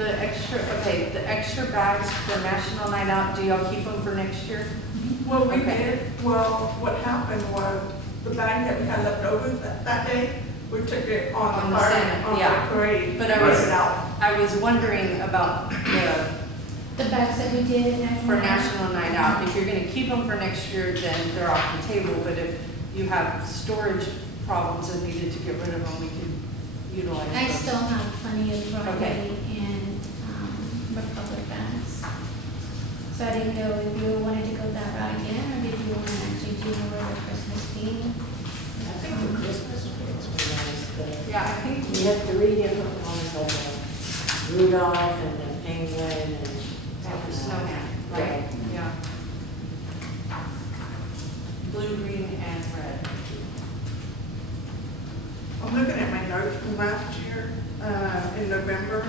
the extra bags for National Night Out, do y'all keep them for next year? Well, we Okay. did, well, what happened was, the bag that we had left over that day, we took it on On the the fire, Senate, on yeah. the parade. But I put was- it out. I was wondering about The bags that we did for National Night Out. If you're gonna keep them for next year, then they're off the table, but if you have storage problems and needed to get rid of them, we can utilize I those. still have plenty of Okay. Friday and, Republic bags. So I didn't know if you wanted to go that route again, or did you want to actually do more of a Christmas theme? I think the Christmas ones were nice, but Yeah, I think, we had 3 different ones, like a Rudolph and a penguin and. that was snowman, right? Yeah. Blue, green, and red. I'm looking at my notes from last year, in November.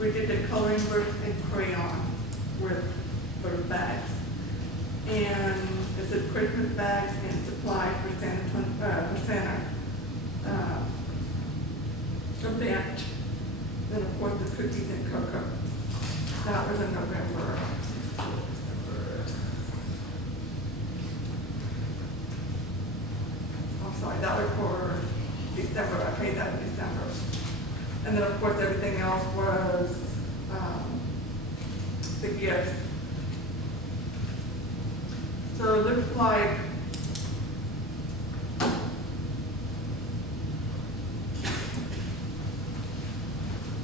We did the coloring books in crayon with those bags. And it said Christmas bags and supplies for Santa. Event. Then of course the cookies and cocoa. That was in November. I'm sorry, that was for December, I paid that in December. And then, of course, everything else was, the gifts. So it looks like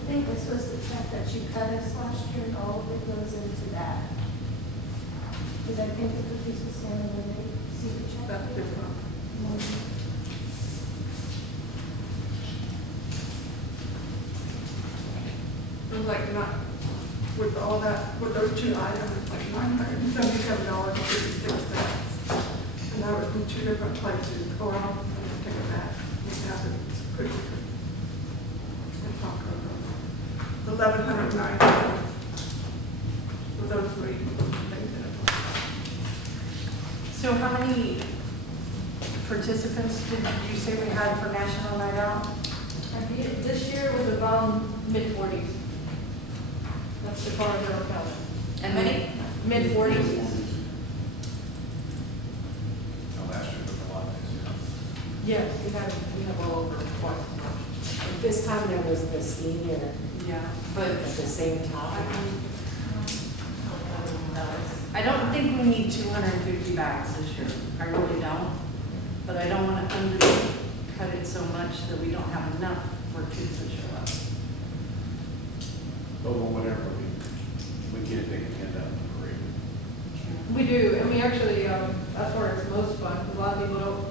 I think this was the check that you cut us last year, and all of it goes into that. Because I think the cookies was Santa when they see the check. that's different. It was like not, with all that, with those 2 items, like $977.56. And that was from 2 different places. Or I'll just take it back. We have it, it's pretty good. And taco. $1,109 for those 3 things in it. So how many participants did you say we had for National Night Out? This year was about mid-40s. That's the far as I counted. And many? Mid-40s. No, last year was a lot busier. Yes, we have all over twice. At this time, there was the senior Yeah, but at the same time. I don't think we need 250 bags this year. I really don't. But I don't want to undercut it so much that we don't have enough for kids to show up. But whatever we get, they can hand out the parade. We do, and we actually, that's where it's most fun, because a lot of people don't,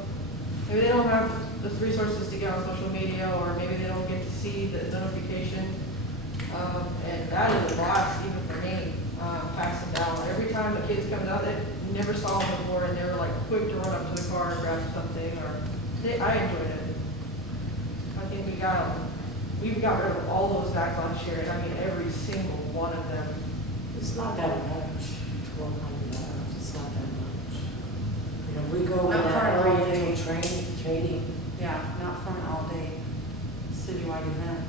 maybe they don't have the resources to get on social media, or maybe they don't get to see the notification. And that is a lot, even for me, passing down. Every time the kids come out, they never saw them before, and they were like quick to run up to the car and grab something, or, I enjoyed it. I think we got rid of all those back last year, and I mean, every single one of them. It's not that much, $1,200, it's not that much. You know, we go with Not for that an all-day. oriental trading. Yeah, not for an all-day citywide event.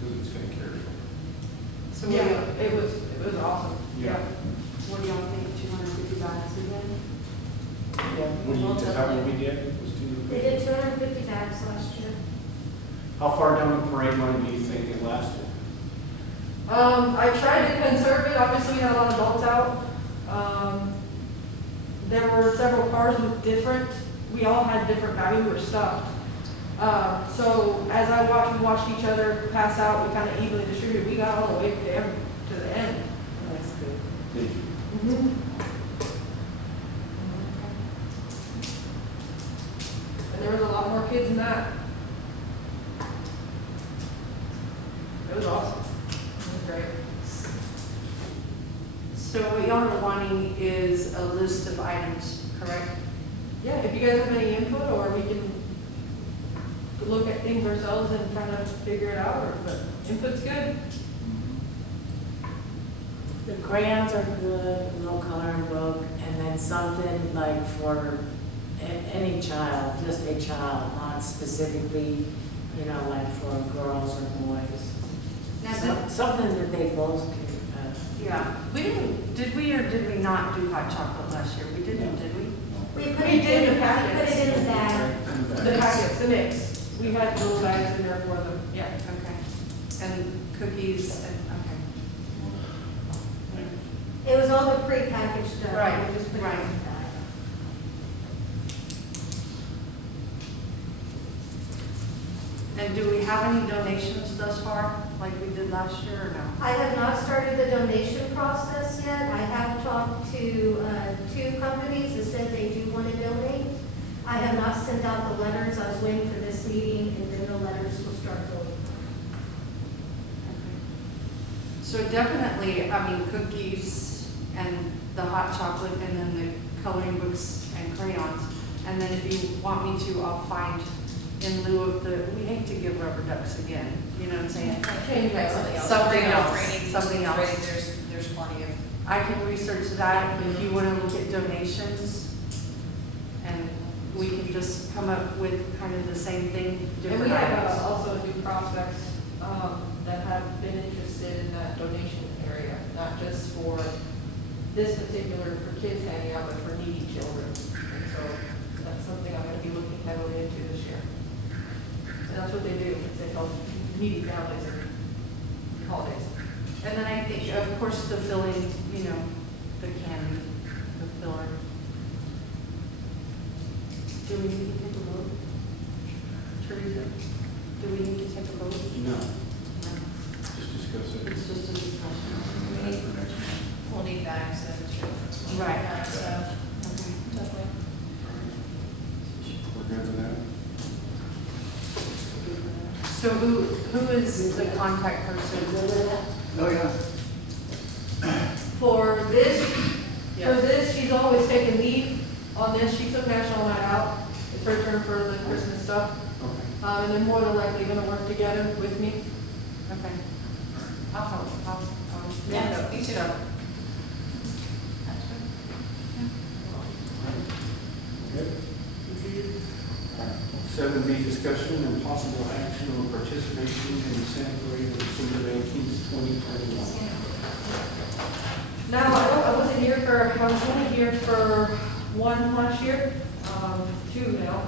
Because it's going to carry over. So Yeah, it was awesome. Yeah. what do y'all think, 250 bags again? Yeah. What do you, is that what we did? Was We did 250 bags last year. How far down the parade line do you think it lasted? I tried to conserve it, obviously we had a lot of adults out. There were several cars with different, we all had different values, we were stuffed. So as we watched each other pass out, we kind of evenly distributed, we got all the way to the end. That's good. Did you? And there was a lot more kids than that. It was awesome, it was great. So what y'all are wanting is a list of items, correct? Yeah, if you guys have any input, or we can look at things ourselves and try to figure it out, but input's good. The crayons are good, no coloring book, and then something like for any child, just a child, not specifically you know, like for girls or boys. Now, Something that they both can, yeah, we didn't, did we or did we not do hot chocolate last year? We didn't, did we? We put We it did in, the packets. we put it in the bag. The packets, the mix, we had little bags in there for them, yeah. Okay. And cookies and, okay. It was all the pre-packaged stuff. Right, We just put it in right. the bag. And do we have any donations thus far, like we did last year or no? I have not started the donation process yet. I have talked to 2 companies that said they do want to donate. I have not sent out the letters. I was waiting for this meeting, and then the letters will start going. So definitely, I mean, cookies and the hot chocolate and then the coloring books and crayons. And then if you want me to, I'll find in lieu of the, we hate to give rubber ducks again, you know what I'm saying? Change that. Something else, Training, something else. training, there's plenty of. I can research that if you want to look at donations. And we can just come up with kind of the same thing, And we different have items. also new prospects that have been interested in that donation area, not just for this particular, for kids hanging out, but for needy children. And so that's something I'm going to be looking heavily into this year. And that's what they do, is they help needy families and holidays. And then I think, of course, the filling, you know, the candy, the filler. Do we need to take a vote? Teresa, do we need to take a vote? No, No. just discuss it. It's just a discussion. We need, we'll need bags then too. Right. So, Okay. definitely. We're good with that? So who is the contact person? Oh, yeah. For this, she's always taken lead on this. She took National Night Out. It's her turn for the Christmas stuff. Okay. And they're more than likely gonna work together with me. Okay. I'll help. Yeah, me too. Good. 7B, discussion and possible action on participation in the Santa Clarita December 18th, 2021. Now, I wasn't here for, I was only here for one last year, 2 now.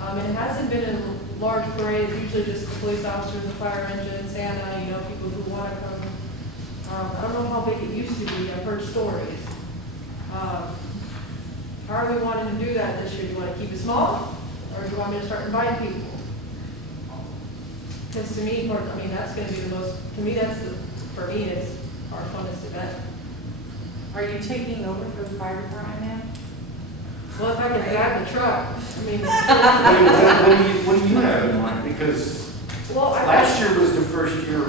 And it hasn't been a large parade, it's usually just the police officers, the fire engine, Santa, you know, people who want to come. I don't know how big it used to be, I've heard stories. How are we wanting to do that this year? Do you want to keep it small, or do you want me to start inviting people? Because to me, I mean, that's going to be the most, to me, that's the, for me, it's our funnest event. Are you taking over for the fire department now? Well, if I could drive the truck, I mean. What do you have in mind? Because Well, last year was the first year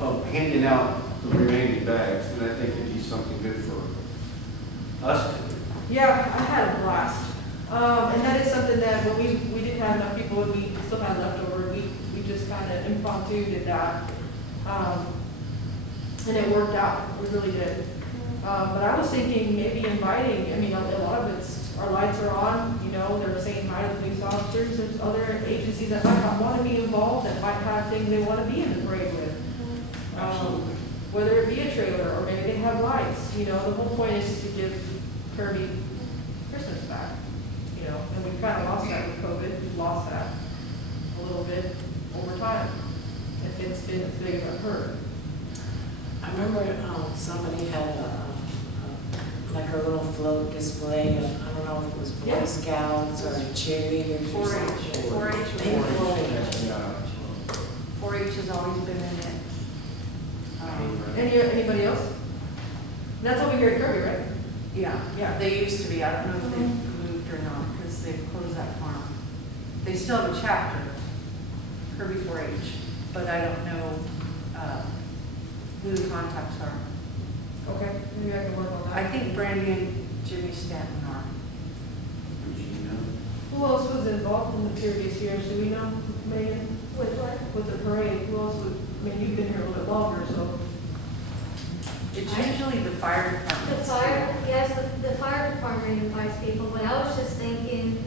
of handing out the remaining bags, and I think it'd be something good for us to do. Yeah, I had a blast. And that is something that when we didn't have enough people and we still had leftover, we just kind of impromptu did that. And it worked out, we really did. But I was thinking maybe inviting, I mean, a lot of it's, our lights are on, you know, they're saying hi to police officers. There's other agencies that might not want to be involved, that might have things they want to be in the parade with. Absolutely. Whether it be a trailer or maybe they have lights, you know, the whole point is to give Kirby Christmas back, you know, and we kind of lost that with COVID, we lost that a little bit over time. If it's been as big as I've heard. I remember somebody had like a little float display of, I don't know if it was Boy Yeah. Scouts or cheerleaders or 4-H. something. 4-H. Maybe 4-H. Yeah. 4-H has always been in it. Anybody else? That's over here at Kirby, right? Yeah, Yeah. they used to be. I don't know if they've moved or not because they've closed that farm. They still have a chapter, Kirby 4-H, but I don't know who the contacts are. Okay, maybe I can work on I that. think Brandy and Jimmy Stanton are. Would you know? Who else was involved in the previous years? Do we know, Megan, With what? with the parade? Who else would, I mean, you've been here a little bit longer, so. It's usually the fire The department. fire, yes, the fire department invites people, but I was just thinking,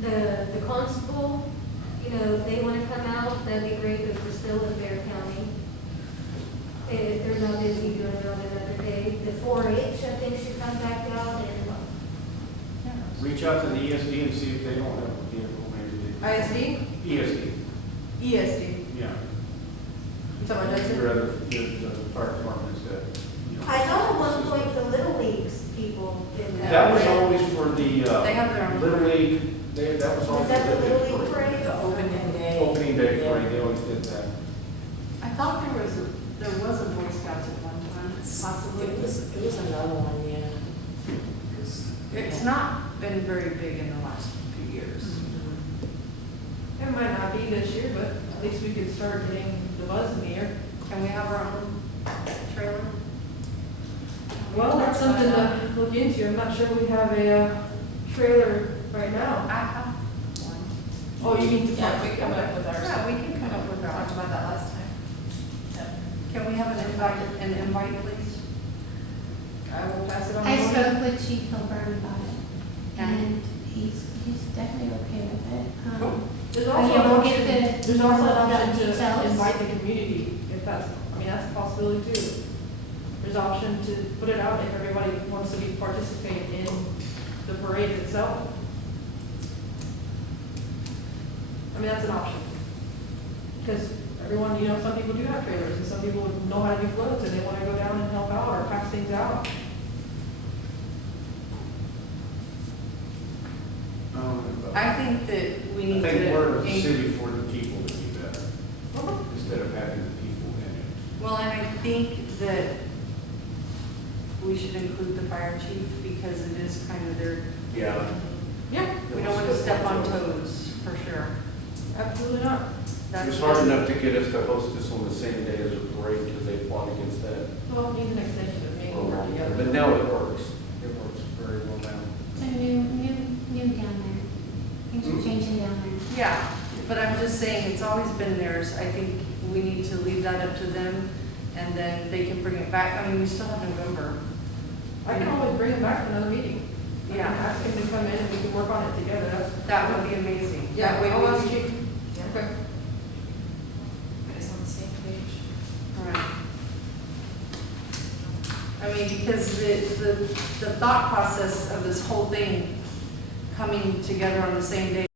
the constable, you know, if they wanna come out, that'd be great, because we're still in Bear County. If they're not busy doing it on another day, the 4-H, I think, should come back out and, Reach out to the ESD and see if they don't have a vehicle, maybe ISD? they. ESD, ESD. yeah. You talking about Dudson? Your other, the fire department's got, you know. I know at one point the Little Leagues people did that. That was always for the, They have their own. Little League, that was always. Was that the for Little League parade? The opening day. Opening day Yeah. parade, they always did that. I thought there was a Boy Scouts at one time, possibly. It was another one, yeah. 'Cause- It's not been very big in the last few years. Mhm. It might not be this year, but at least we could start getting the buzz in the air. Can we have our own trailer? Well, that's something to look into. I'm not sure we have a trailer right I now. have one. Oh, you mean to Yeah, we come up with ours. Yeah, we can come up with We our talked own. about that last time. Can we have an invite, please? I will pass it on. I to spoke Lorna. with Chief Hilburn about it, and he's definitely okay with it. There's But also yeah, an we'll option, get the there's also an details. option to invite the community, if that's, I mean, that's a possibility too. There's option to put it out if everybody wants to participate in the parade itself. I mean, that's an option. Because everyone, you know, some people do have trailers, and some people know how to do floats, and they want to go down and help out or pass things out. I think that we I need to. think we're a city for the people to be better, Uh-huh. instead of having the people in it. Well, and I think that we should include the fire chief because it is kind of their, Yeah. Yeah, we don't want to step on toes, for sure. absolutely not. That's It's hard enough to get us to host this on the same day as a parade because they fought against that. Well, need an extension of maybe work together. But now it works. It works very well now. It's a new down there. Things are changing down there. Yeah, but I'm just saying, it's always been theirs. I think we need to leave that up to them, and then they can bring it back. I mean, we still have November. I can always bring it back to another meeting. I can Yeah. ask him to come in and we can work on it together. That's, That would be amazing. yeah, That way I'll ask we Chief. Okay. Get us on the same page. Right. I mean, because the thought process of this whole thing coming together on the same day